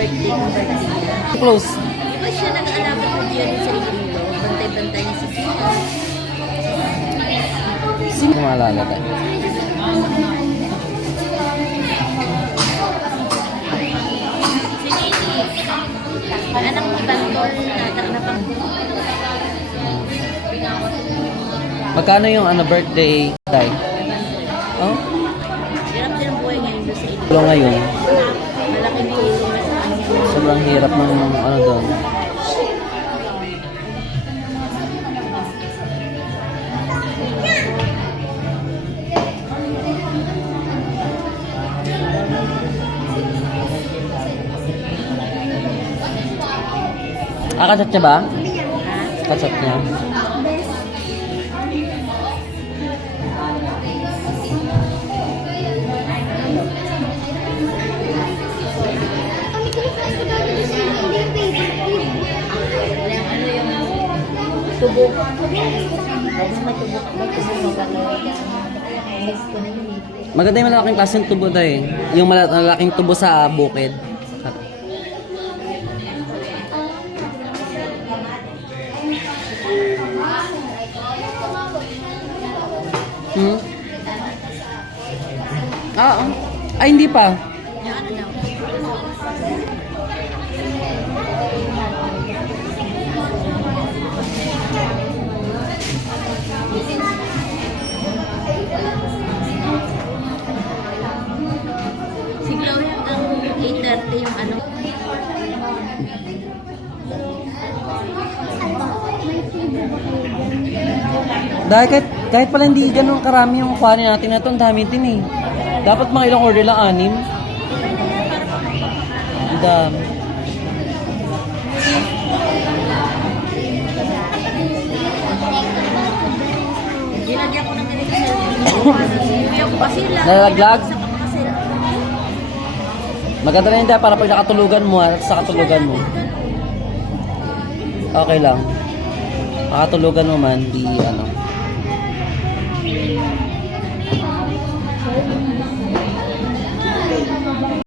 birthday kung birthday niya. Close. Di ba siya nag-aalaga ko yun sa Iloilo? Bantay-bantay niya sa siya. Sino maalala tayo? Anak ni Bantol na pang... Magkano yung birthday tayo? Oh? Hirap din ang buhay ngayon doon sa Iloilo. Pero ngayon, Malaking tulong na sa kanya. sobrang hirap ng doon. Kachat niya ba? Kachat niya. Tubo. Pwede may tubo. Kasi maganda. Next ko na yun eh. Maganda yung malaking klaseng tubo tayo. Yung malaking tubo sa bukid. Ay, hindi pa. Yung ano daw? Siguro hanggang 8:30 yung ano. Dahil kahit pala hindi ganun karami yung kuhanin natin na ito, ang dami din eh. Dapat mga ilang order lang, 6. Ang dami. Ginagyan ko ng ganito sa yung kasi lang. Nalaglag? Sa pangkasil. Maganda na yun dahil para pag nakatulugan mo at sa katulugan mo. Okay lang. Makatulugan mo man, di ano.